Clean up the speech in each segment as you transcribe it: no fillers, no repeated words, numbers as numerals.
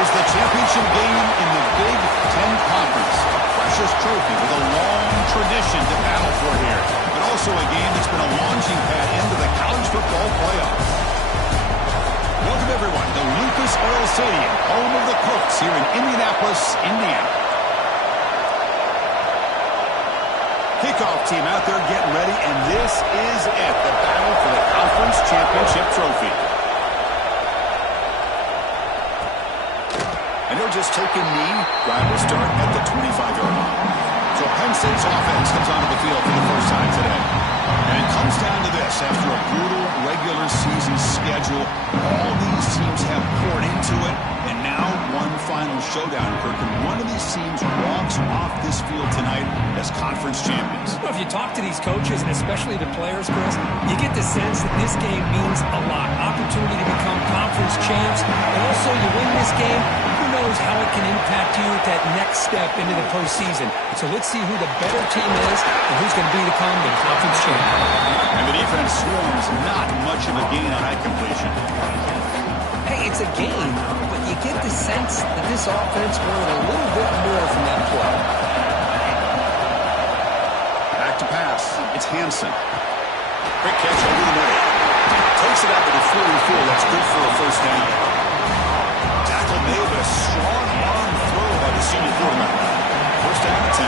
is the championship game in the Big Ten Conference. A precious trophy with a long tradition to battle for here, but also a game that's been a launching pad into the college football playoff. Welcome, everyone, to Lucas Oil Stadium, home of the Colts here in Indianapolis, Indiana. Kickoff team out there getting ready, and this is it, the battle for the conference championship trophy. And he'll just take a knee. Drive will start at the 25-yard line. So Penn State's offense comes onto the field for the first time today. And it comes down to this. After a brutal regular season schedule, all these teams have poured into it. And now one final showdown, Kirk. And one of these teams walks off this field tonight as conference champions. Well, if you talk to these coaches, and especially the players, Chris, you get the sense that this game means a lot. Opportunity to become conference champs. And also, you win this game, who knows how it can impact you at that next step into the postseason. So let's see who the better team is and who's going to become the conference champion. And the defense swarms not much of a gain on that completion. Hey, it's a game, but you get the sense that this offense wanted a little bit more from that play. Back to pass. It's Hansen. Quick catch over the middle. Takes it out to the 44. That's good for a first down. Tackle made, but a strong arm throw by the senior quarterback. First down at 10.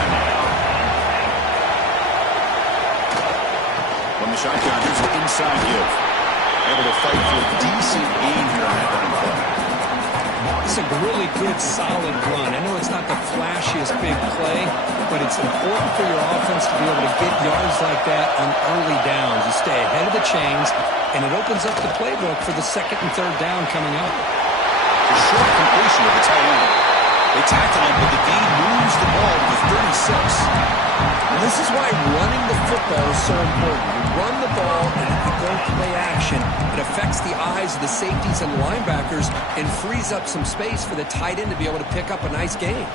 From the shotgun, here's an inside give. Able to fight for a decent gain here on that down play. It's a really good, solid run. I know it's not the flashiest big play, but it's important for your offense to be able to get yards like that on early downs. You stay ahead of the chains, and it opens up the playbook for the second and third down coming up. A short completion of the tight end. They tackle him, but the gain moves the ball to 36. And this is why running the football is so important. You run the ball, and if you go play action, it affects the eyes of the safeties and linebackers and frees up some space for the tight end to be able to pick up a nice gain.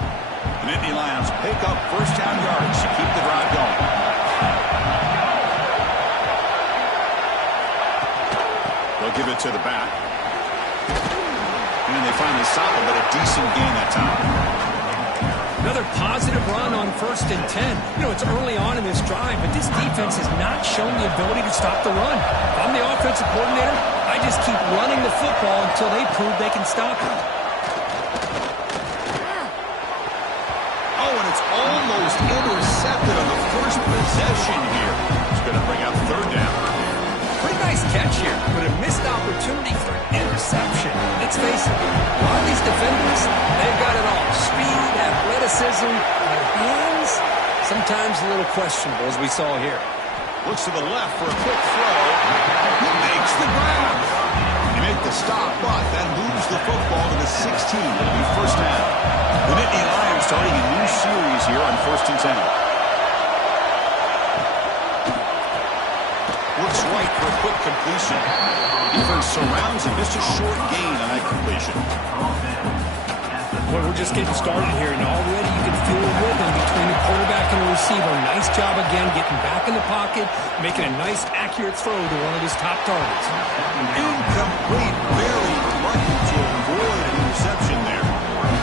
The Nittany Lions pick up first down yards to keep the drive going. They'll give it to the back. And they finally stop him, but a decent gain that time. Another positive run on 1st and 10. You know, it's early on in this drive, but this defense has not shown the ability to stop the run. If I'm the offensive coordinator, I just keep running the football until they prove they can stop it. Oh, and it's almost intercepted on the first possession here. It's going to bring out third down. Pretty nice catch here, but a missed opportunity for an interception. Let's face it, a lot of these defenders, they've got it all. Speed, athleticism, their hands, sometimes a little questionable, as we saw here. Looks to the left for a quick throw. He makes the grab. He made the stop, but that moves the football to the 16. It'll be first down. The Nittany Lions starting a new series here on 1st and 10. Looks right for a quick completion. Defense surrounds him. Just a short gain on that completion. Well, we're just getting started here, and already you can feel a rhythm between the quarterback and the receiver. Nice job again getting back in the pocket, making a nice, accurate throw to one of his top targets. Incomplete, very lucky to avoid an interception there.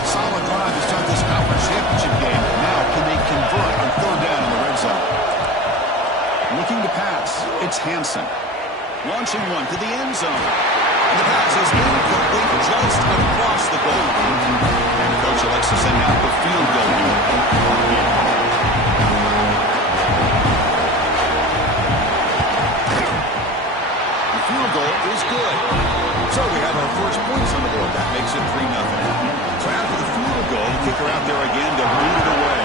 Solid drive to start this conference championship game. Now, can they convert on third down in the red zone? Looking to pass, it's Hansen. Launching one to the end zone. And the pass is incomplete just across the goal. And the coach elects to send out the field goal unit. The field goal is good. So we have our first points on the board. That makes it 3-0. So after the field goal, the kicker out there again to boot it away.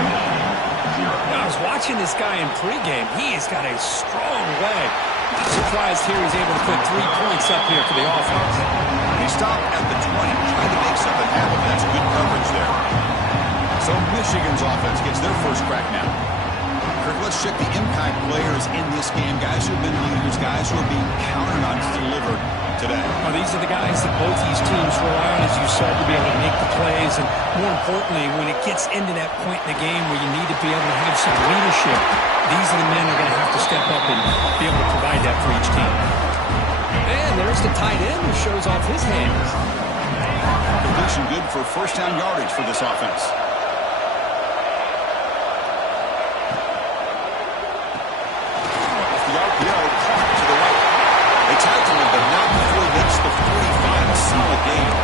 Now, I was watching this guy in pregame. He has got a strong leg. I'm surprised here he's able to put 3 points up here for the offense. He stopped at the 20, trying to make something happen. That's good coverage there. So Michigan's offense gets their first crack now. Kirk, let's check the impact players in this game. Guys who have been leaders, guys who are being counted on to deliver today. Well, these are the guys that both these teams rely on, as you said, to be able to make the plays. And more importantly, when it gets into that point in the game where you need to be able to have some leadership, these are the men who are going to have to step up and be able to provide that for each team. And there's the tight end who shows off his hands. Completion good for first down yardage for this offense. Off the RPO, caught to the right. They tackle him, but not before he gets the 45. A solid game.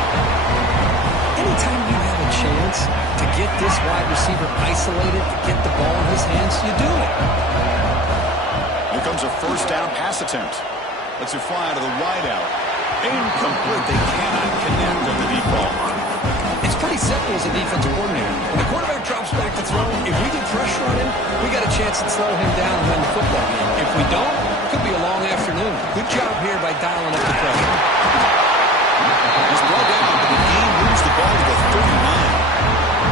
Anytime you have a chance to get this wide receiver isolated, to get the ball in his hands, you do it. Here comes a first down pass attempt. Lets it fly out of the wideout. Incomplete. They cannot connect on the deep ball. It's pretty simple as a defensive coordinator. When the quarterback drops back to throw, if we get pressure on him, we got a chance to slow him down and win the football game. If we don't, it could be a long afternoon. Good job here by dialing up the pressure. He's brought down, but the game moves the ball to the 39.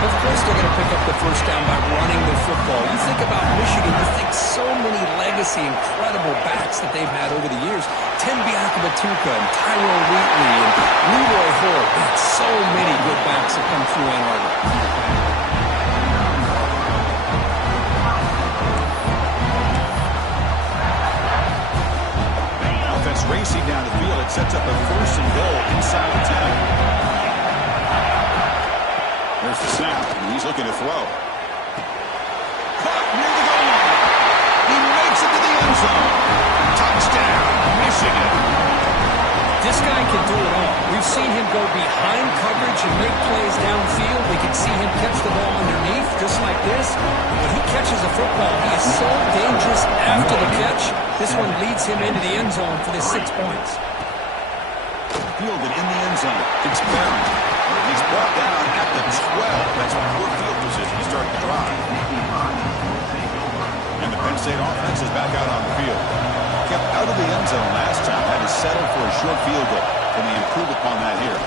Of course they're going to pick up the first down by running the football. You think about Michigan, you think so many legacy, incredible backs that they've had over the years. Ten Biakabatuka and Tyrone Wheatley and Leroy Ford. So many good backs that come through Ann Arbor. Offense racing down the field. It sets up a first and goal inside the 10. There's the snap, and he's looking to throw. Caught near the goal line. He makes it to the end zone. Touchdown, Michigan. This guy can do it all. We've seen him go behind coverage and make plays downfield. We can see him catch the ball underneath, just like this. When he catches a football, he is so dangerous after the catch. This one leads him into the end zone for the 6 points. Fielded in the end zone. It's Barron. He's brought down at the 12. That's poor field position to start the drive. And the Penn State offense is back out on the field. Kept out of the end zone last time. Had to settle for a short field goal. Can they improve upon that here?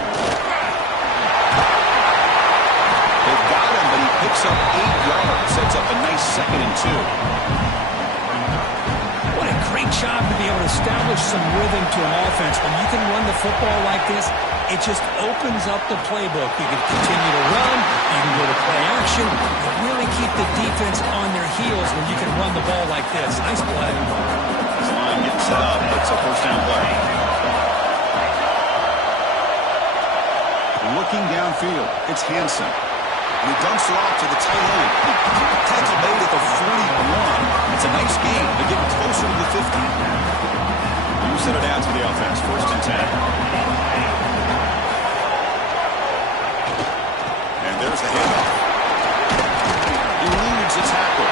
They've got him, but he picks up 8 yards. Sets up a nice 2nd and 2. What a great job to be able to establish some rhythm to an offense. When you can run the football like this, it just opens up the playbook. You can continue to run, you can go to play action, you really keep the defense on their heels when you can run the ball like this. Nice play. This line getting set up. It's a first down play. Looking downfield, it's Hansen. And he dumps it off to the tight end. Tackle made at the 41. It's a nice game. They're getting closer to the 50. You set it down to the offense. First and 10. And there's the handoff. Eludes a tackle.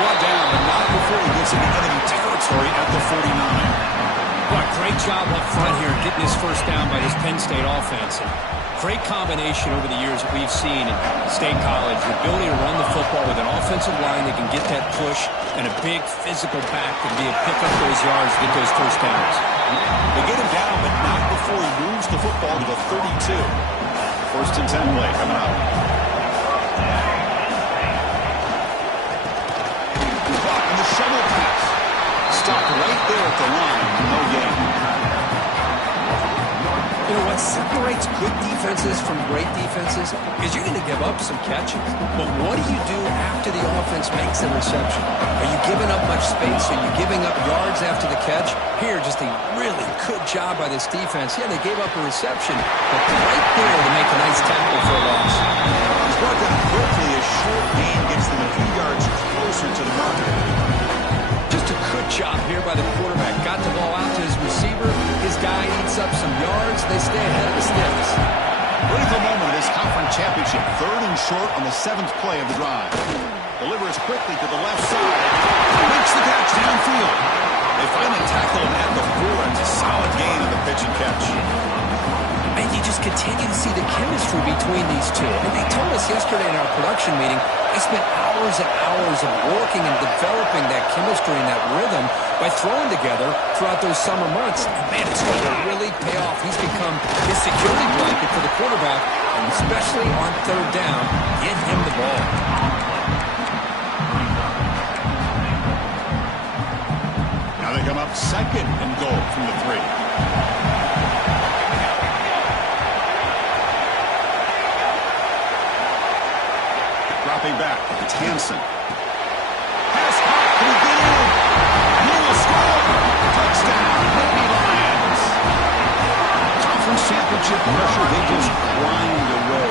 Brought down, but not before he gets into enemy territory at the 49. What a great job up front here getting this first down by this Penn State offense. And great combination over the years that we've seen in State College. The ability to run the football with an offensive line that can get that push and a big physical back to be able to pick up those yards, get those first downs. They get him down, but not before he moves the football to the 32. First and 10 play coming up. Caught in the shovel pass. Stopped right there at the line. No gain. You know what separates good defenses from great defenses is you're going to give up some catches. But what do you do after the offense makes a reception? Are you giving up much space? Are you giving up yards after the catch? Here, just a really good job by this defense. Yeah, they gave up a reception, but right there to make a nice tackle for a loss. He's brought down quickly. A short gain gets them a few yards closer to the marker. Just a good job here by the quarterback. Got the ball out to his receiver. His guy eats up some yards. They stay ahead of the sticks. Critical moment of this conference championship. 3rd and short on the 7th play of the drive. Delivers quickly to the left side. Makes the catch downfield. They finally tackle him at the 4. It's a solid gain on the pitch and catch. And you just continue to see the chemistry between these two. And they told us yesterday in our production meeting, they spent hours and hours of working and developing that chemistry and that rhythm by throwing together throughout those summer months. And man, it's going to really pay off. He's become his security blanket for the quarterback, and especially on 3rd down, get him the ball. Now they come up 2nd and goal from the 3. Dropping back, it's Hansen. Pass caught, can he get in? He will score! Touchdown, Nittany Lions! Conference championship pressure, they just grind away.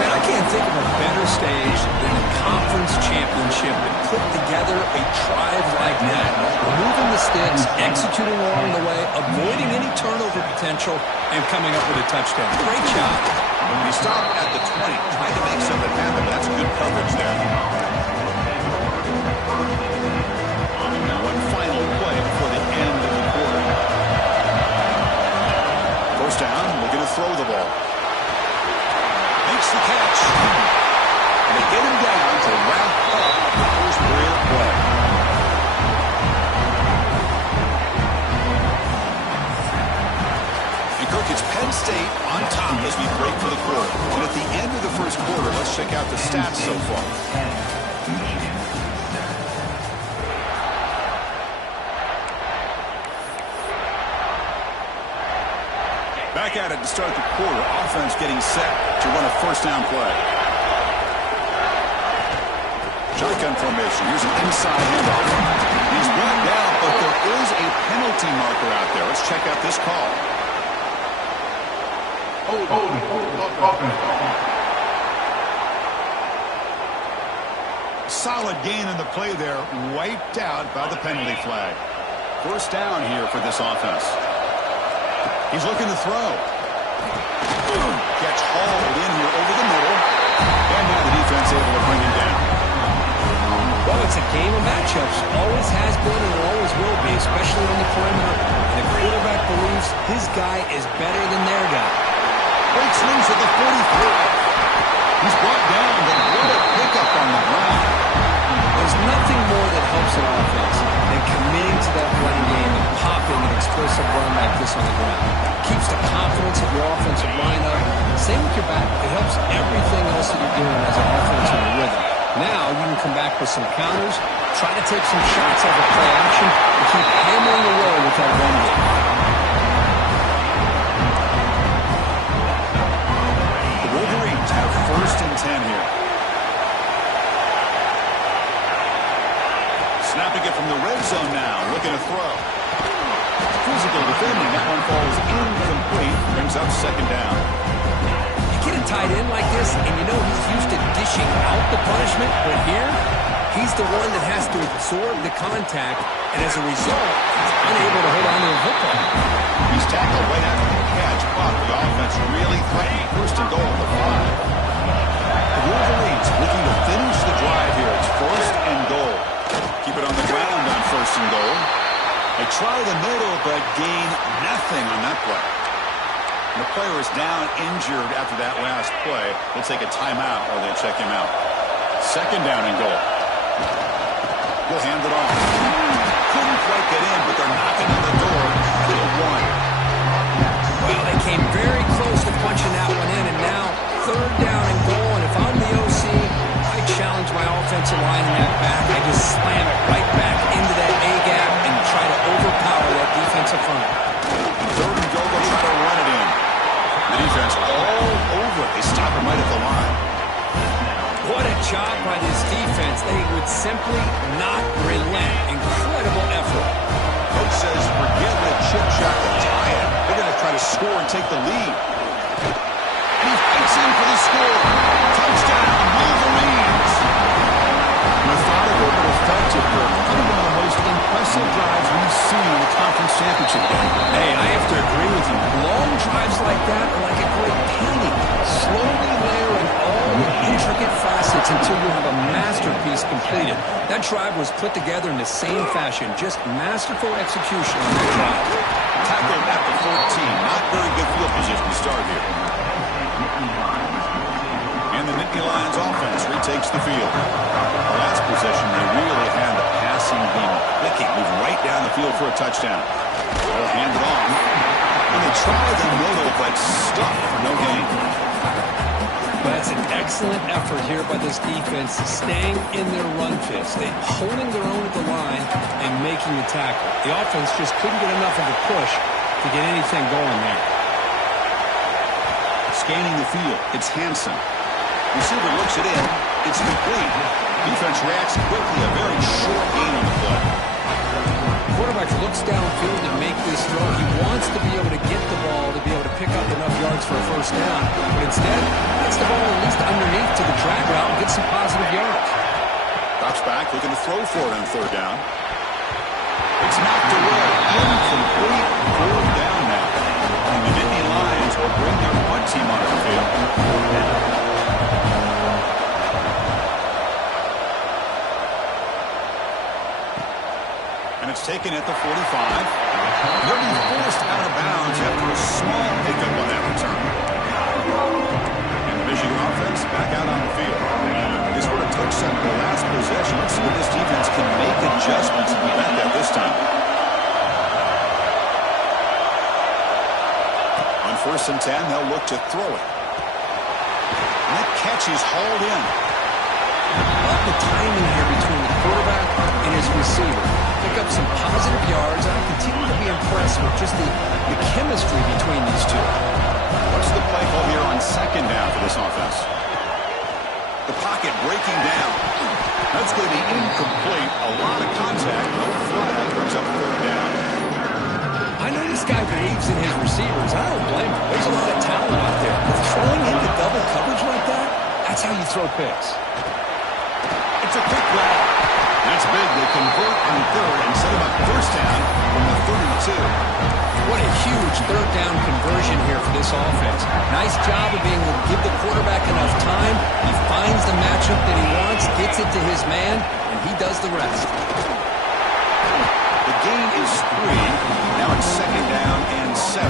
Man, I can't think of a better stage than a conference championship to put together a drive like that. Removing the sticks, executing along the way, avoiding any turnover potential, and coming up with a touchdown. Great job. He stopped at the 20, trying to make something happen. That's good coverage there. Now one final play before the end of the quarter. First down, looking to throw the ball. Makes the catch. And they get him down to wrap up the first career play. And Kirk, it's Penn State on top as we break for the quarter. And at the end of the first quarter, let's check out the stats so far. Back at it to start the quarter. Offense getting set to run a first down play. Shotgun formation. Here's an inside handoff. He's brought down, but there is a penalty marker out there. Let's check out this call. Solid gain in the play there. Wiped out by the penalty flag. First down here for this offense. He's looking to throw. Gets hauled in here over the middle. And now the defense able to bring him down. Well, it's a game of matchups. Always has been and always will be, especially on the perimeter. And the quarterback believes his guy is better than their guy. Breaks loose at the 45. He's brought down, but what a pickup on the ground. There's nothing more that helps an offense than committing to that running game and popping an explosive run like this on the ground. Keeps the confidence of your offensive line up. Same with your back. It helps everything else that you're doing as an offense in a rhythm. Now you can come back with some counters, try to take some shots out of play action, and keep hammering away with that run game. The Wolverines have first and 10 here. Snapping it from the red zone now, looking to throw. Physical defending, that one falls incomplete, brings up second down. You get a tight end like this, and you know he's used to dishing out the punishment, but here, he's the one that has to absorb the contact, and as a result, he's unable to hold on to the football. He's tackled right after the catch, but the offense really threatening. First and goal at the 5. The Wolverines looking to finish the drive here. It's first and goal. Keep it on the ground on first and goal. They try the middle, but gain nothing on that play. The player is down injured after that last play. They'll take a timeout while they check him out. Second down and goal. He'll hand it off. Couldn't quite get in, but they're knocking on the door to the 1. Well, they came very close to punching that one in, and now third down and goal. And if I'm the OC, I challenge my offensive line in that back. I just slam it right back into that A-gap and try to overpower that defensive front. Third and goal, they'll try to run it in. The defense all over it. They stop him right at the line. What a job by this defense. They would simply not relent. Incredible effort. Coach says we're getting a chip shot to tie it. They're going to try to score and take the lead. And he fights in for the score. Touchdown, Wolverines. Methodical but effective work. Probably one of the most impressive drives we've seen in the conference championship game. Hey, I have to agree with you. Long drives like that are like a great painting. Slowly layering all the intricate facets until you have a masterpiece completed. That drive was put together in the same fashion. Just masterful execution on that drive. Tackled at the 14. Not very good field position to start here. And the Nittany Lions offense retakes the field. The last possession, they really had the passing game clicking. Move right down the field for a touchdown. They'll hand it off. And they try the middle, but stuck for no gain. But that's an excellent effort here by this defense, staying in their run fist. They holding their own at the line and making the tackle. The offense just couldn't get enough of a push to get anything going there. Scanning the field, it's Hansen. Receiver looks it in. It's complete. Defense reacts quickly. A very short gain on the play. Quarterback looks downfield to make this throw. He wants to be able to get the ball to be able to pick up enough yards for a first down, but instead, gets the ball at least underneath to the drag route and gets some positive yards. Drops back, looking to throw for it on third down. It's knocked away. Incomplete. Fourth down now. And the Nittany Lions will bring their punt team onto the field. And it's taken at the 45. They'll be forced out of bounds after a small pickup on that return. And the Michigan offense back out on the field. They sort of took some of the last possession. Let's see if this defense can make adjustments to prevent that this time. On 1st and 10, they'll look to throw it. And that catch is hauled in. Love the timing here between the quarterback and his receiver. Pick up some positive yards. I continue to be impressed with just the chemistry between these two. What's the play call here on 2nd down for this offense? The pocket breaking down. That's going to be incomplete. A lot of contact. No flag. Brings up 3rd down. I know this guy believes in his receivers. I don't blame him. There's a lot of talent out there. But throwing into double coverage like that, that's how you throw picks. It's a quick route. That's big. They convert on 3rd and set him up 1st down from the 32. What a huge 3rd down conversion here for this offense. Nice job of being able to give the quarterback enough time. He finds the matchup that he wants, gets it to his man, and he does the rest. The gain is 3. Now it's 2nd down and 7.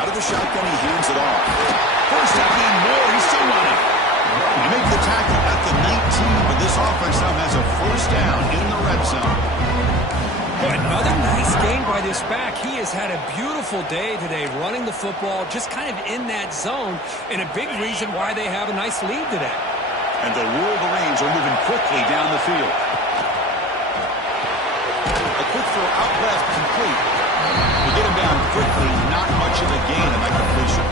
Out of the shotgun, he hands it off. First down and more. He's still running. They make the tackle at the 19, but this offense now has a 1st down in the red zone. Boy, another nice gain by this back. He has had a beautiful day today running the football, just kind of in that zone, and a big reason why they have a nice lead today. And the Wolverines are moving quickly down the field. A quick throw out left, complete. They get him down quickly, not much of a gain in that completion.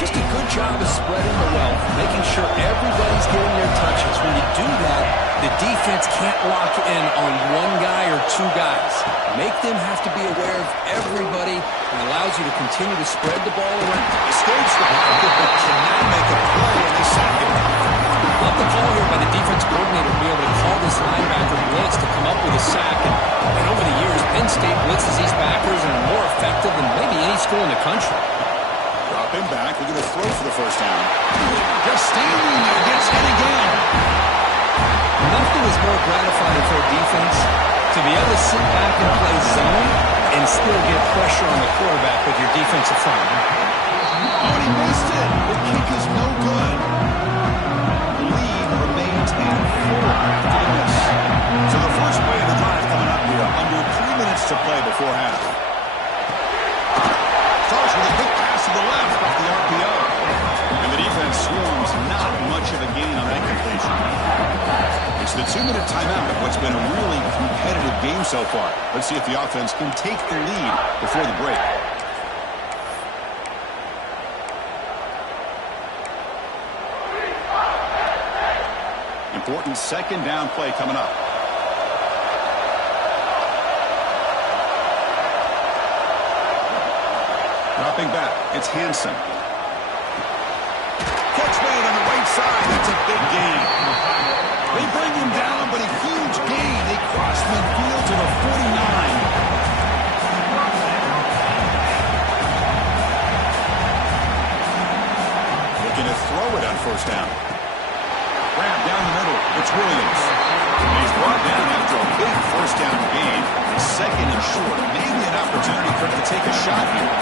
Just a good job of spreading the wealth, making sure everybody's getting their touches. When you do that, the defense can't lock in on one guy or 2 guys. Make them have to be aware of everybody, and allows you to continue to spread the ball around. Escapes the pocket, but cannot make a play in the second. Love the call here by the defense coordinator to be able to call this linebacker blitz to come up with a sack. And over the years, Penn State blitzes these backers and are more effective than maybe any school in the country. Drop him back. We're going to throw for the 1st down. Just standing there, gets hit again. Nothing is more gratifying for a defense to be able to sit back and play zone and still get pressure on the quarterback with your defensive front. Oh, and he missed it. The kick is no good. The lead remains at 4 after the miss. So the first play of the drive coming up here. Under 3 minutes to play before half. Starts with a quick pass to the left off the RPO. And the defense swarms. Not much of a gain on that completion. It's the 2-minute timeout of what's been a really competitive game so far. Let's see if the offense can take the lead before the break. Important 2nd down play coming up. Dropping back, it's Hansen. Catch made on the right side. That's a big gain. They bring him down, but a huge gain. They cross midfield to the 49. Looking to throw it on 1st down. Grab down the middle. It's Williams. He's brought down after a big 1st down gain. It's 2nd and short. Maybe an opportunity for him to take a shot here.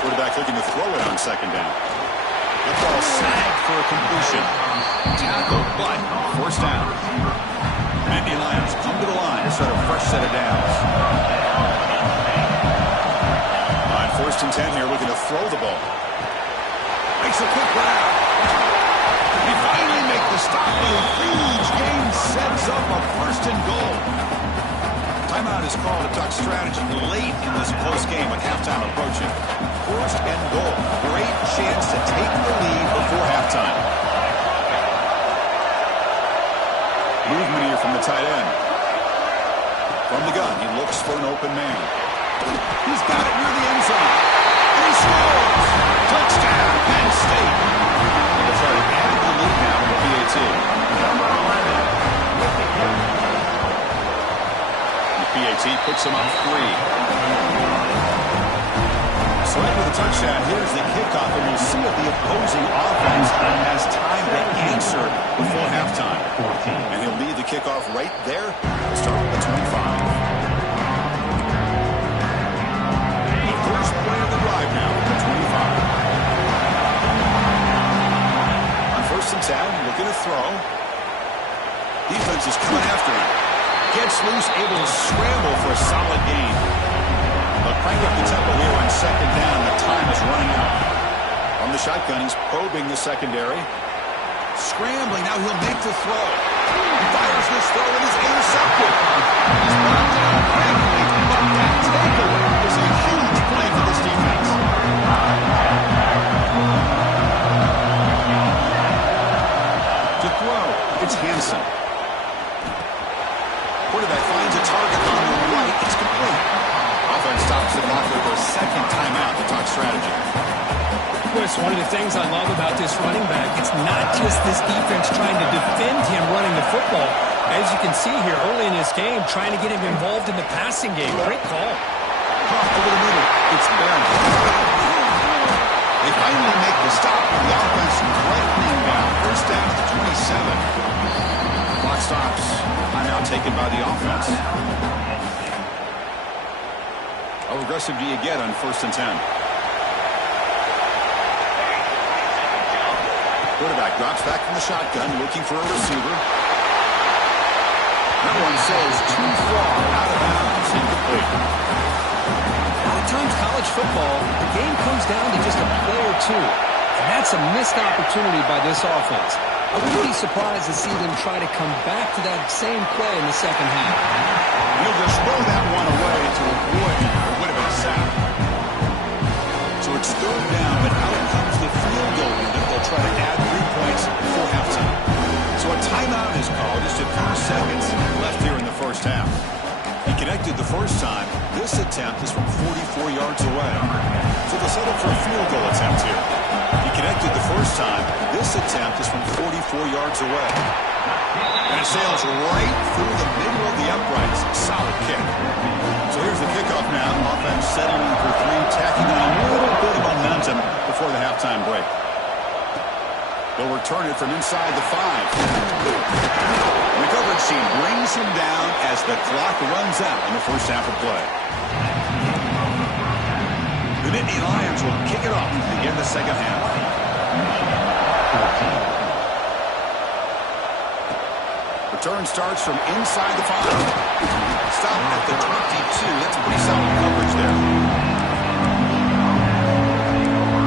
Quarterback looking to throw it on 2nd down. The ball sagged for a completion. Tackle, but 1st down. Nittany Lions come to the line to start a fresh set of downs. On 1st and 10 here, looking to throw the ball. Makes a quick grab. He finally makes the stop, but a huge gain sets up a 1st and goal. Timeout is called to talk strategy late in this close game with halftime approaching. 1st and goal. Great chance to take the lead before halftime. the tight end. From the gun, he looks for an open man. He's got it near the end zone. And he scores! Touchdown, Penn State. And they'll try to add the lead now in the PAT. The PAT puts him up 3. So after the touchdown, here's the kickoff, and we'll see if the opposing offense has time to answer before halftime. And he'll lead the kickoff right there, starting at 25. The first play of the drive now at the 25. On 1st and 10, looking to throw. Defense is coming after him. Gets loose, able to scramble for a solid gain. But crank up the tempo here on 2nd down. The time is running out. On the shotgun, he's probing the secondary. Scrambling, now he'll make the throw. He fires this throw and is intercepted. He's brought down quickly, but that takeaway is a huge play for this defense. To throw, it's Hansen. Quarterback finds a target on the right. It's complete. Offense stops the clock with their 2nd timeout to talk strategy. Chris, one of the things I love about this running back, it's not just this defense trying to defend him running the football. As you can see here early in this game, trying to get him involved in the passing game. Great call. Over the middle, it's Barron. They finally make the stop. The offense lightning down. 1st down at the 27. Clock stops. Timeout taken by the offense. How aggressive do you get on 1st and 10? Quarterback drops back from the shotgun, looking for a receiver. That one sails too far, out of bounds, incomplete. A lot of times college football, the game comes down to just a play or two. And that's a missed opportunity by this offense. I wouldn't be surprised to see them try to come back to that same play in the 2nd half. He'll just throw that one away to avoid what would have been a sack. So it's 3rd down, but out comes the field goal unit. They'll try to add 3 points before halftime. So a timeout is called. Just a few seconds left here in the 1st half. He connected the first time. This attempt is from 44 yards away. So they'll settle for a field goal attempt here. He connected the first time. This attempt is from 44 yards away. And it sails right through the middle of the uprights. Solid kick. So here's the kickoff now. Offense settling for 3, tacking on a little bit of momentum before the halftime break. They'll return it from inside the 5. The coverage team brings him down as the clock runs out in the 1st half of play. The Nittany Lions will kick it off to begin the 2nd half. Return starts from inside the 5. Stop at the 22. That's a pretty solid coverage there.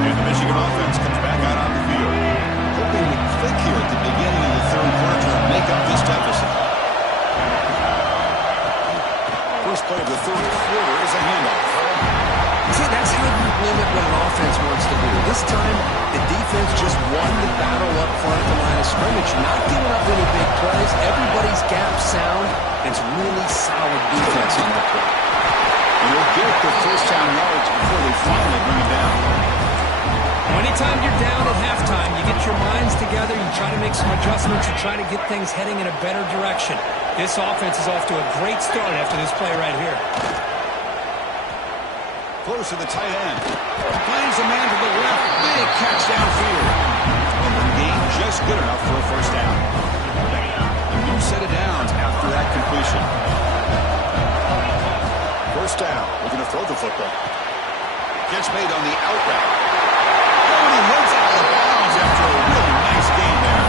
And the Michigan offense comes back out on the field. Hoping to click here at the beginning of the 3rd quarter to make up this deficit. First play of the 3rd quarter is a handoff. See, that's how you limit what an offense wants to do. This time, the defense just won the battle up front at the line of scrimmage. Not giving up any big plays. Everybody's gap sound. It's really solid defense on the play. And they'll get the 1st down yards before they finally bring it down. Anytime you're down at halftime, you get your minds together, you try to make some adjustments, you try to get things heading in a better direction. This offense is off to a great start after this play right here. Close to the tight end. Finds a man to the left. Big catch downfield. And the game just good enough for a 1st down. A new set of downs after that completion. 1st down. We're going to throw the football. Catch made on the out route. Oh, and he heads out of bounds after a really nice game there.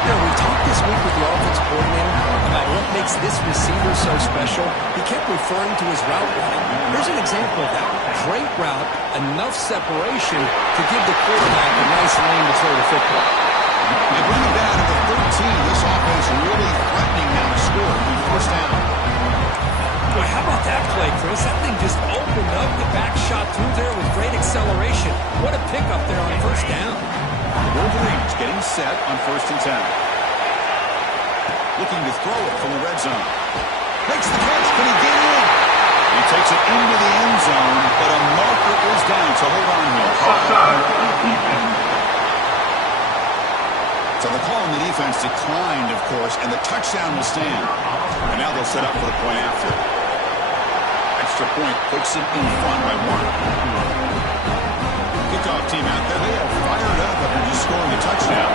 Yeah, we talked this week with the offensive coordinator about what makes this receiver so special. He kept referring to his route running. Here's an example of that. Great route, enough separation to give the quarterback a nice lane to throw the football. They bring it down at the 13. This offense really threatening now to score. 1st down. Boy, how about that play, Chris? That thing just opened up. The back shot through there with great acceleration. What a pickup there on 1st down. Wolverines getting set on 1st and 10. looking to throw it from the red zone. Makes the catch. Can he get in? He takes it into the end zone, but a marker is down, so hold on here. So the call on the defense declined, of course, and the touchdown will stand. And now they'll set up for the point after. Extra point puts it in front by 1. Kickoff team out there. They are fired up after just scoring a touchdown.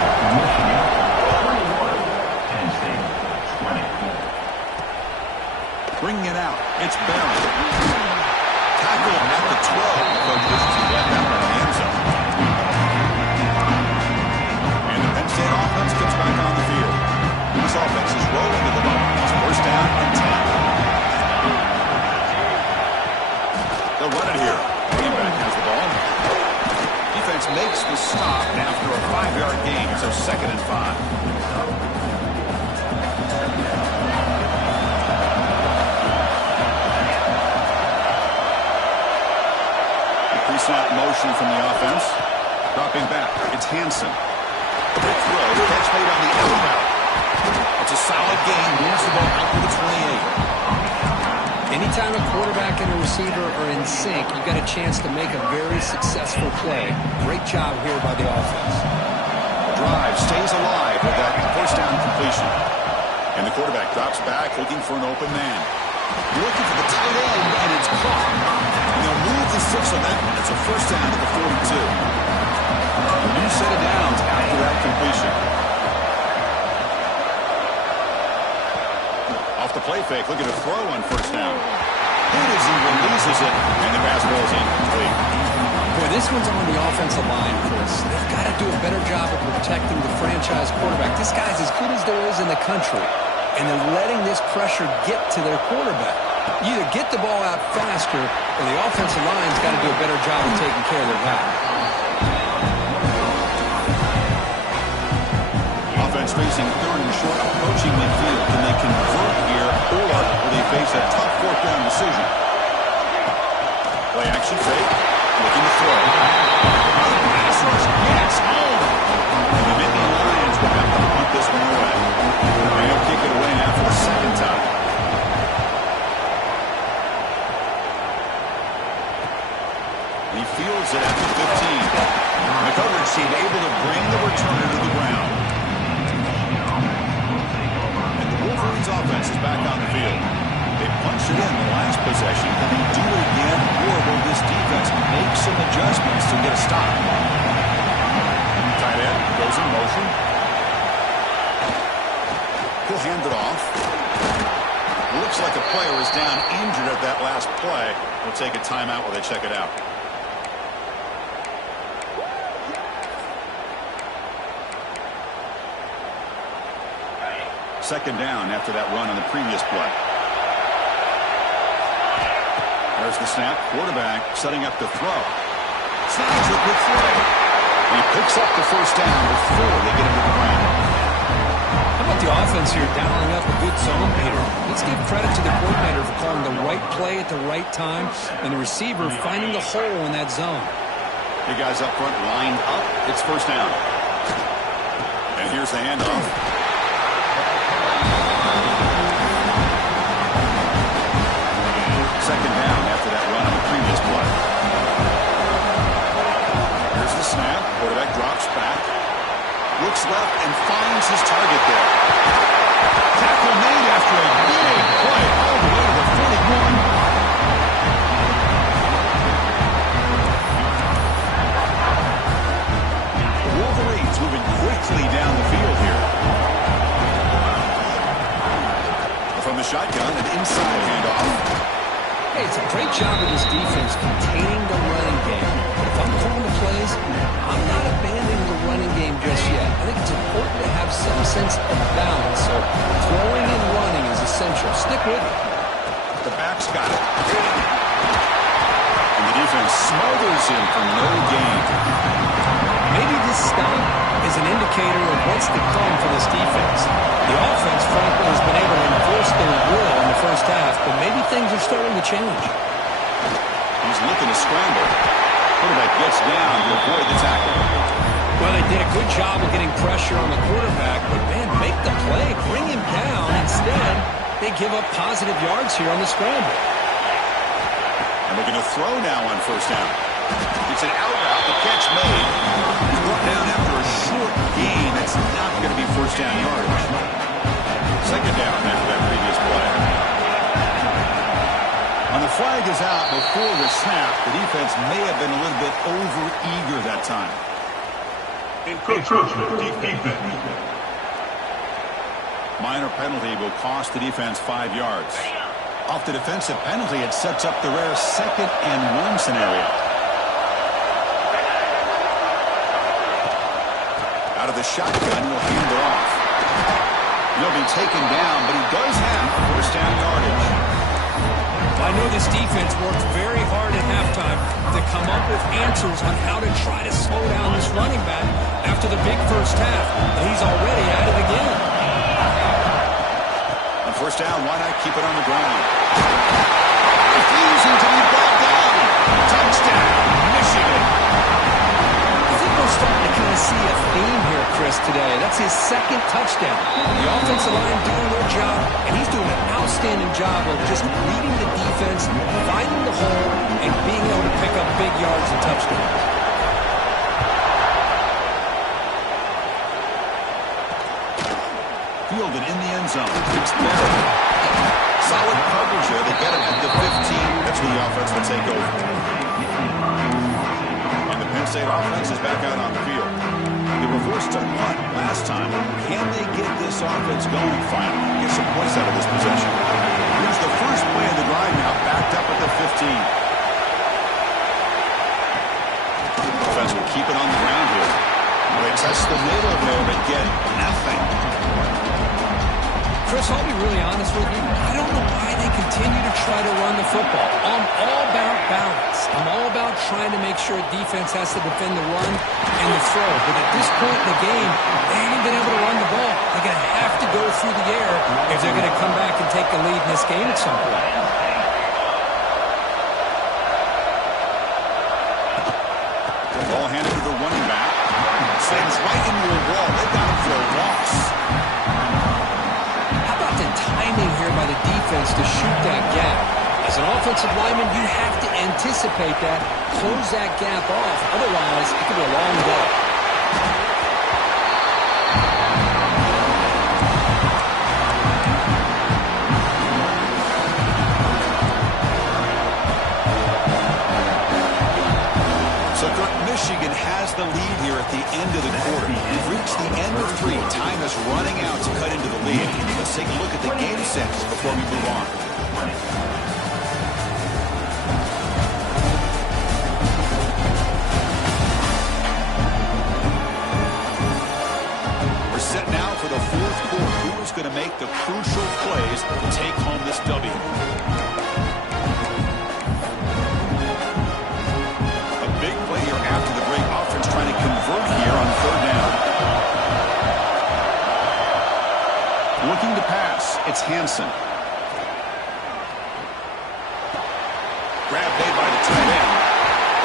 Bringing it out. It's Barron. Tackle at the 12. But this is that one in the end zone. And the Penn State offense gets back on the field. This offense is rolling to the ball. It's first down and 10. They'll run it here. Running back has the ball. Defense makes the stop after a 5-yard gain, so 2nd and 5. Pre-snap motion from the offense. Dropping back. It's Hansen. Quick throw. Catch made on the outside. It's a solid gain. Moves the ball out to the 28. Anytime a quarterback and a receiver are in sync, you've got a chance to make a very successful play. Great job here by the offense. Drive stays alive with that first down completion. And the quarterback drops back looking for an open man. Looking for the tight end, and it's caught. And they'll move the 6 on that. It's a first down at the 42. A new set of downs after that completion. Off the play fake, looking to throw on first down. It is, he releases it, and the pass ball is incomplete. Boy, this one's on the offensive line, Chris. They've got to do a better job of protecting the franchise quarterback. This guy's as good as there is in the country. And they're letting this pressure get to their quarterback. You either get the ball out faster, or the offensive line's got to do a better job of taking care of their guy. Offense facing 3rd and short, approaching midfield. Can they convert here, or will they face a tough 4th down decision? Play action fake, looking to throw. Pass rush gets home. And the Nittany Lions will have to punt this one away. They'll kick it away now for the 2nd time. He fields it at the 15. The coverage team able to bring the returner to the ground. And the Wolverines offense is back on the field. They punched it in the last possession. Can they do it again, or will this defense make some adjustments to get a stop? Tight end goes in motion. He'll hand it off. Looks like a player is down injured at that last play. We'll take a timeout while they check it out. Second down after that run on the previous play. There's the snap. Quarterback setting up to throw. Snags it with throw. He picks up the first down before they get into the ground. How about the offense here dialing up a good zone beater? Let's give credit to the coordinator for calling the right play at the right time, and the receiver finding the hole in that zone. The guys up front lined up. It's first down. And here's the handoff. Second down after that run on the previous play. Here's the snap. Quarterback drops back. Looks left and finds his target there. Tackle made after a big play all the way to the 41. The Wolverines moving quickly down the field here. From the shotgun, an inside handoff. Hey, it's a great job of this defense containing the running game. But if I'm calling the plays, I'm not abandoning the running game just yet. I think it's important to have some sense of balance. So throwing and running is essential. Stick with it. The back's got it. And the defense smothers him for no gain. Maybe this stop is an indicator of what's to come for this defense. The offense, frankly, has been able to enforce their will in the first half, but maybe things are starting to change. He's looking to scramble. Quarterback gets down to avoid the tackle. Well, they did a good job of getting pressure on the quarterback, but, man, make the play, bring him down. Instead, they give up positive yards here on the scramble. And looking to throw now on first down. It's an out route. The catch made. He's brought down after a short gain. That's not going to be first down yardage. Second down after that previous play. And the flag is out before the snap. The defense may have been a little bit over-eager that time. Encroachment defense. Minor penalty will cost the defense 5 yards. Off the defensive penalty, it sets up the rare 2nd and 1 scenario. Out of the shotgun, will hand it off. He'll be taken down, but he does have first down yardage. I know this defense worked very hard at halftime to come up with answers on how to try to slow down this running back after the big first half. And he's already at it again. On first down, why not keep it on the ground? Refusing to be brought down. Touchdown, Michigan. I think we're starting to kind of see a theme here, Chris, today. That's his 2nd touchdown. The offensive line doing their job, and he's doing an outstanding job of just reading the defense, finding the hole, and being able to pick up big yards and touchdowns. Fielded in the end zone. It's Barrett. Solid coverage there. They get him at the 15. That's where the offense will take over. And the Penn State offense is back out on the field. They were forced to punt last time. Can they get this offense going finally? Get some points out of this possession. Here's the first play of the drive now, backed up at the 15. Offense will keep it on the ground here. They test the middle there, but get nothing. Chris, I'll be really honest with you. I don't know why they continue to try to run the football. I'm all about balance. I'm all about trying to make sure defense has to defend the run and the throw. But at this point in the game, they haven't been able to run the ball. They're going to have to go through the air if they're going to come back and take the lead in this game at some point. Ball handed to the running back. Slings right into a wall. They've got him for a loss. Timing here by the defense to shoot that gap. As an offensive lineman, you have to anticipate that, close that gap off. Otherwise, it could be a long day. So Michigan has the lead here at the end of the quarter. We've reached the end of 3. Time is running out to cut into the lead. Let's take a look at the game sets before we move on. We're set now for the 4th quarter. Who's going to make the crucial plays to take home this W? Trying to convert here on 3rd down. Looking to pass. It's Hansen. Grab made by the tight end.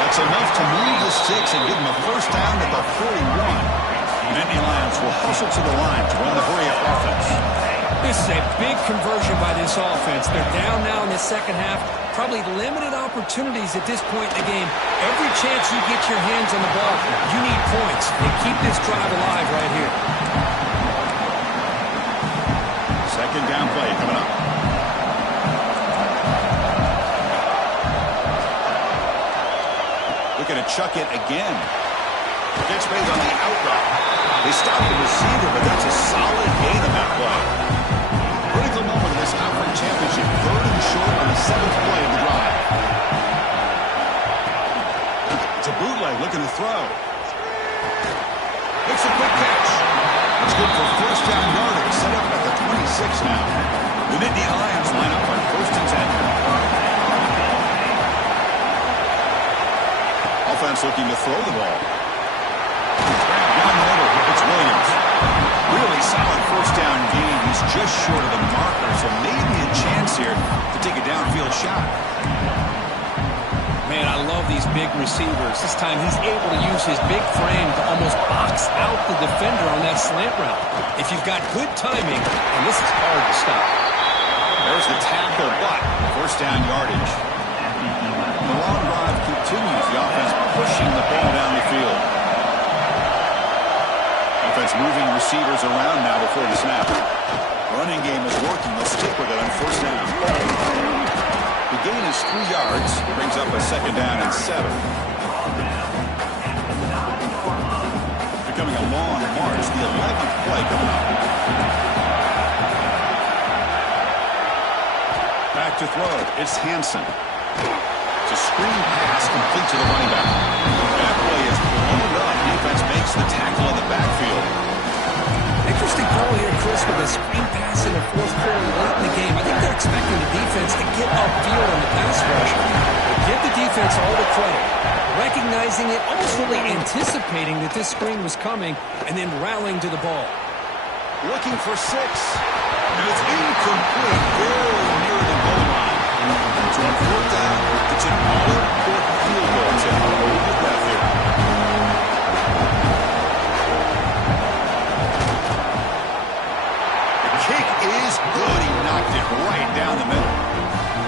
That's enough to move the sticks and give him a first down at the 41. The Nittany Lions will hustle to the line to run the hurry-up offense. This is a big conversion by this offense. They're down now in the second half. Probably limited opportunities at this point in the game. Every chance you get your hands on the ball, you need points. And keep this drive alive right here. Second down play coming up. Looking to chuck it again. Gets made on the out route. They stop the receiver, but that's a solid gain on that play. Critical moment in this conference championship. 3rd and short on the 7th play of the drive. It's a bootleg looking to throw. It's a quick catch. It's good for first down yardage. Set up at the 26 now. The Nittany Lions line up on 1st and 10. Offense looking to throw the ball. Down the middle. It's Williams. Really solid first down gain. He's just short of the marker, so maybe a chance here to take a downfield shot. Man, I love these big receivers. This time he's able to use his big frame to almost box out the defender on that slant route. If you've got good timing, and this is hard to stop. There's the tackle, but first down yardage. The long drive continues. The offense pushing the ball down the field. Offense moving receivers around now before the snap. Running game is working. They'll stick with it on first down. The gain is 3 yards. Brings up a second down and 7. Becoming a long march. The 11th play coming up. Back to throw. It's Hansen. It's a screen pass complete to the running back. That play is blown up. Defense makes the tackle in the backfield. Interesting call here, Chris, with a screen pass in the fourth quarter late in the game. I think they're expecting the defense to get upfield on the pass rush. But give the defense all the credit. Recognizing it, almost really anticipating that this screen was coming, and then rallying to the ball. Looking for 6. And it's incomplete. Very near the goal line. So on fourth down, it's an all-important field goal. So hold your breath here. Is good. He knocked it right down the middle.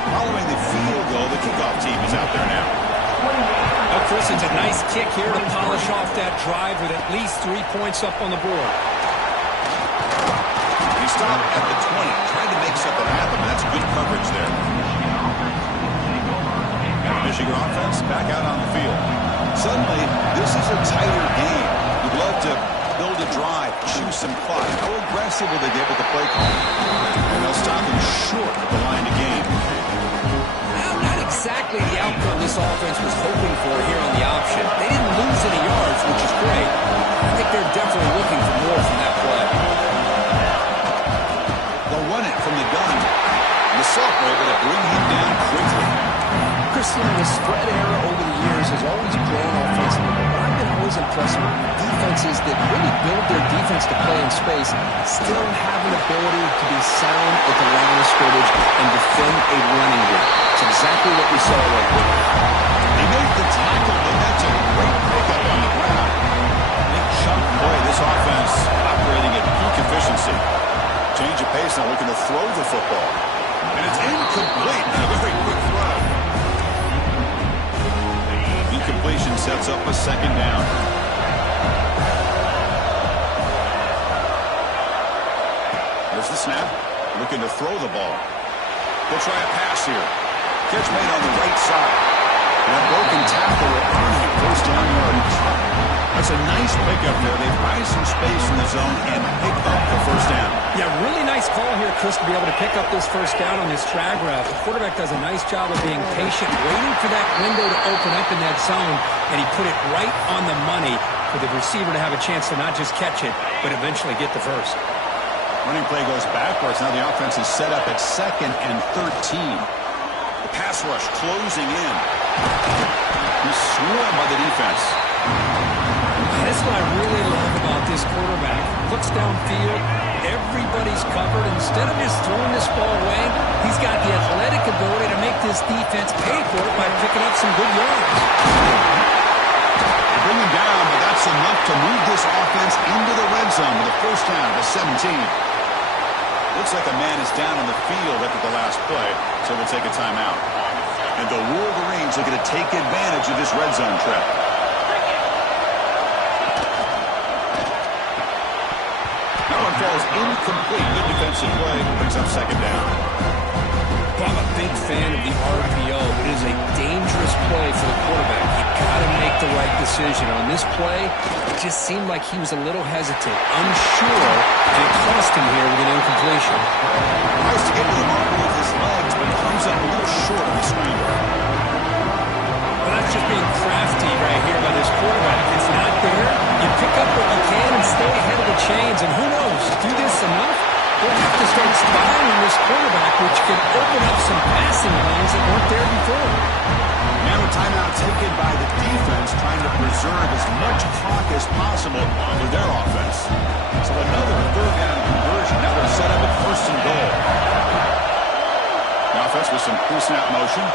Following the field goal, the kickoff team is out there now. Well, Chris, it's a nice kick here to polish off that drive with at least 3 points up on the board. He stopped at the 20, trying to make something happen, but that's good coverage there. And the Michigan offense back out on the field. Suddenly, this is a tighter game. You'd love to build a drive, choose some clock. How aggressive will they get with the play call? And they'll stop him short of the line to gain. Well, not exactly the outcome this offense was hoping for here on the option. They didn't lose any yards, which is great. I think they're definitely looking for more from that play. They'll run it from the gun. The sophomore able to bring him down quickly. Christian, the spread era over the years has always grown offensively, but I've been always impressed with defenses that really build their defense to play in space, still have an ability to be sound at the line of scrimmage and defend a running game. It's exactly what we saw right there. He made the tackle, but that's a great pickup on the ground. Big chunk play. This offense operating at peak efficiency. Change of pace now, looking to throw the football. And it's incomplete. A very quick throw. Incompletion sets up a second down. There's the snap. Looking to throw the ball. They'll try a pass here. Catch made on the right side. That broken tackle will earn him first down yardage. That's a nice pickup there. They find some space in the zone and pick up the first down. Yeah, really nice call here, Chris, to be able to pick up this first down on this drag route. The quarterback does a nice job of being patient, waiting for that window to open up in that zone, and he put it right on the money for the receiver to have a chance to not just catch it, but eventually get the first. Running play goes backwards. Now the offense is set up at 2nd and 13. The pass rush closing in. He's swarmed by the defense. That's what I really love about this quarterback. Looks downfield, everybody's covered. Instead of just throwing this ball away, he's got the athletic ability to make this defense pay for it by picking up some good yards. They bring him down, but that's enough to move this offense into the red zone with a first down to 17. Looks like a man is down on the field after the last play, so we'll take a timeout. And the Wolverines looking to take advantage of this red zone trap. That one falls incomplete. Good defensive play. Brings up second down. I'm a big fan of the RPO. It is a dangerous play for the quarterback. You got to make the right decision. On this play, it just seemed like he was a little hesitant, unsure, and it cost him here with an incompletion. Tries to get to the marker with his legs, but comes up a little short of the screen. Well, that's just being crafty right here by this quarterback. It's not there. You pick up what you can and stay ahead of the chains. And who knows, do this enough, we'll have to start spying on this quarterback, which can open up some passing lanes that weren't there before. Now a timeout taken by the defense, trying to preserve as much clock as possible for their offense. So another third down conversion. Now they're set up at 1st and goal. The offense with some pre-snap motion.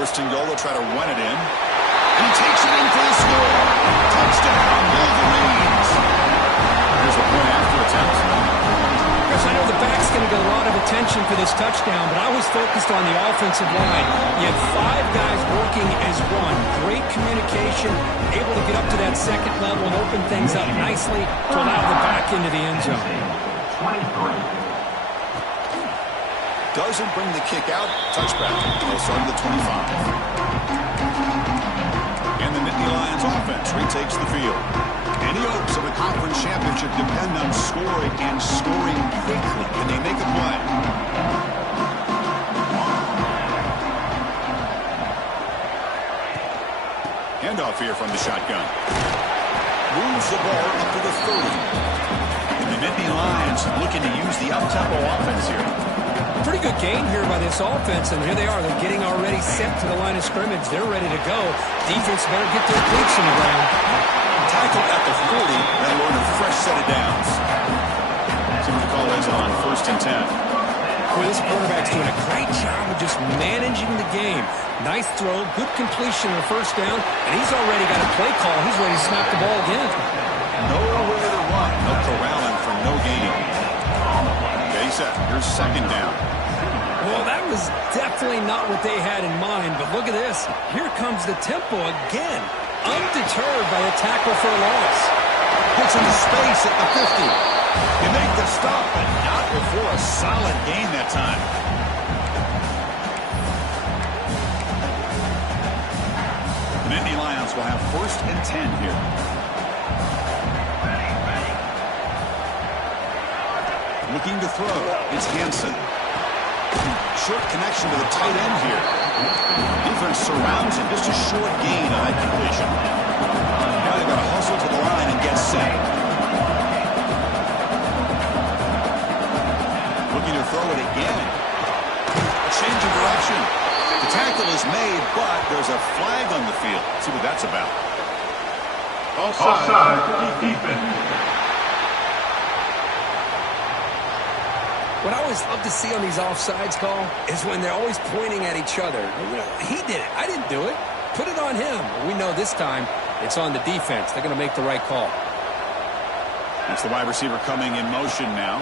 First and goal, they'll try to run it in. And he takes it in for the score. Touchdown, Wolverines. Here's the point after attempt. Chris, I know the back's going to get a lot of attention for this touchdown, but I was focused on the offensive line. You had 5 guys working as one. Great communication, able to get up to that second level and open things up nicely to allow the back into the end zone. Doesn't bring the kick out. Touchback. They'll start at the 25. And the Nittany Lions offense retakes the field. Any hopes of a conference championship depend on scoring and scoring quickly. Can they make a play? Handoff here from the shotgun. Moves the ball up to the 30. And the Nittany Lions looking to use the up-tempo offense here. Pretty good gain here by this offense, and here they are. They're getting already set to the line of scrimmage. They're ready to go. Defense better get their boots in the ground. Tackle at the 40, then learn a fresh set of downs. See what the call is on 1st and 10. Well, this quarterback's doing a great job of just managing the game. Nice throw, good completion on 1st down, and he's already got a play call. He's ready to snap the ball again. Nowhere to run. No corralling for no gain. Okay, set. Here's 2nd down. Well, that was definitely not what they had in mind, but look at this. Here comes the tempo again. Undeterred by a tackle for a loss. Gets into space at the 50. You make the stop, but not before a solid gain that time. The Nittany Lions will have 1st and 10 here. Looking to throw. It's Hansen. Short connection to the tight end here. Defense surrounds him. Just a short gain on that completion. Now they've got to hustle to the line and get set. Looking to throw it again. A change of direction. The tackle is made, but there's a flag on the field. Let's see what that's about. Offside. Defense. What I always love to see on these offsides call is when they're always pointing at each other. You know, he did it. I didn't do it. Put it on him. We know this time it's on the defense. They're going to make the right call. It's the wide receiver coming in motion now.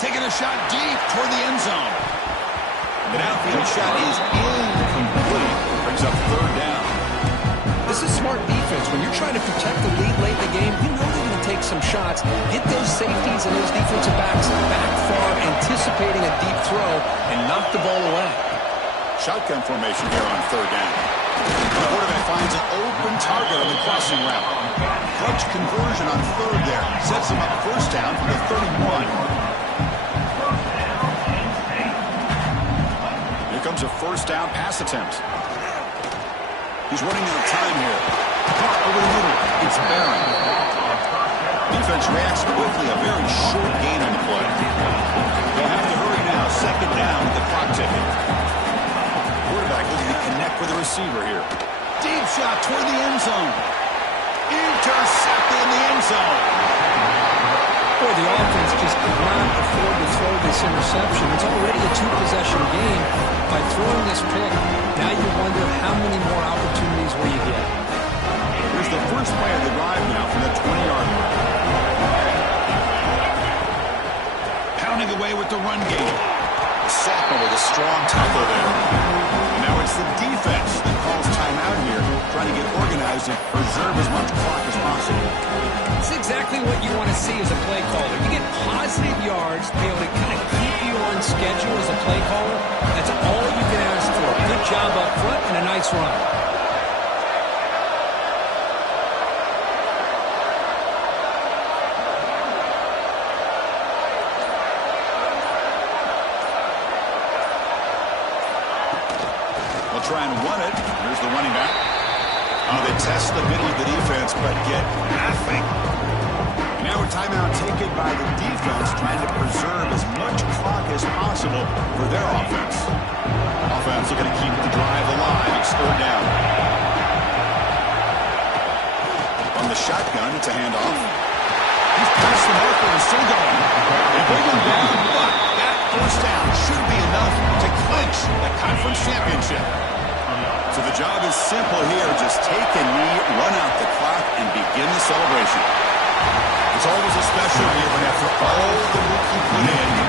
Taking a shot deep toward the end zone. The downfield shot is incomplete. Brings up 3rd down. This is smart defense. When you're trying to protect the lead late in the game, you know they're going to take some shots, get those safeties and those defensive backs back far, anticipating a deep throw, and knock the ball away. Shotgun formation here on 3rd down. The quarterback finds an open target on the crossing route. Clutch conversion on 3rd there. Sets him up 1st down from the 31. Here comes a 1st down pass attempt. He's running out of time here. Caught over the middle. It's Barron. Defense reacts quickly. A very short gain on the play. They'll have to hurry now. 2nd down with the clock ticking. Quarterback looking to connect with the receiver here. Deep shot toward the end zone. Intercepted in the end zone. Boy, the offense just could not afford to throw this interception. It's already a 2-possession game. By throwing this pick, now you wonder how many more opportunities will you get. Here's the first play of the drive now from the 20-yard line. Pounding away with the run game. Sophomore with a strong tackle there. And now it's the defense that calls timeout here, trying to get organized and preserve as much clock as possible. It's exactly what you want to see as a play caller. You get positive yards to be able to kind of keep you on schedule as a play caller. That's all you can ask for. Good job up front and a nice run. They'll try and run it. Here's the running back. They test the middle of the defense, but get nothing. Now a timeout taken by the defense, trying to preserve as much clock as possible for their offense. Offense looking to keep the drive alive. It's 3rd down. On the shotgun, it's a handoff. He's past the marker and still going. They bring him down, but that 1st down should be enough to clear clinch the conference championship. So the job is simple here. Just take a knee, run out the clock, and begin the celebration. It's always a special year when after all the work you put in,